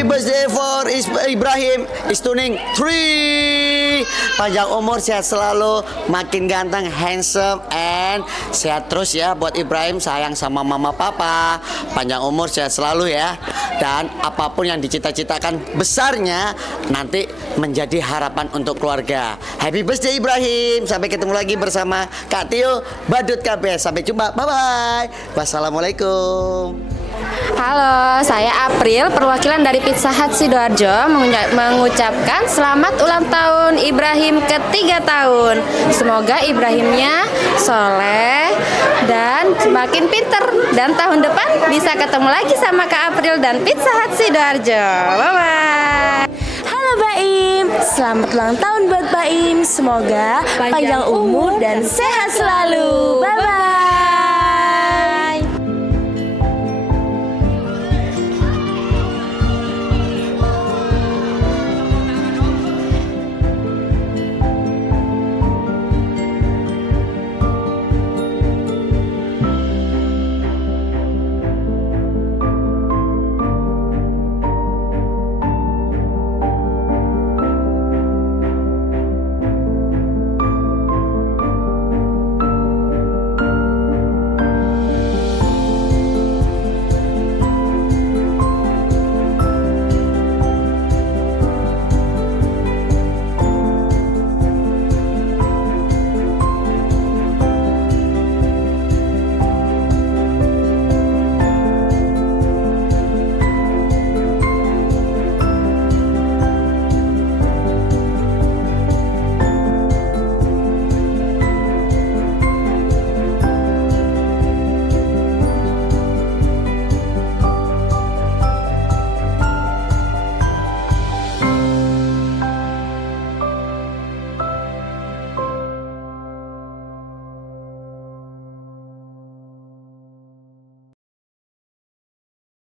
Happy birthday for Ibrahim is turning 3. Panjang umur, sehat selalu, makin ganteng, handsome, and sehat terus ya buat Ibrahim. Sayang sama mama papa. Panjang umur, sehat selalu ya. Dan apapun yang dicita-citakan besarnya nanti menjadi harapan untuk keluarga. Happy birthday Ibrahim. Sampai ketemu lagi bersama Kak Tio Badut KB. Sampai jumpa. Bye-bye. Wassalamualaikum. Halo, saya April, perwakilan dari Pizza Hut Sidoarjo mengucapkan selamat ulang tahun Ibrahim ke-3 tahun. Semoga Ibrahimnya soleh dan semakin pinter. Dan tahun depan bisa ketemu lagi sama Kak April dan Pizza Hut Sidoarjo. Bye-bye. Halo Baim, selamat ulang tahun buat Baim. Semoga panjang umur dan sehat selalu. Bye-bye.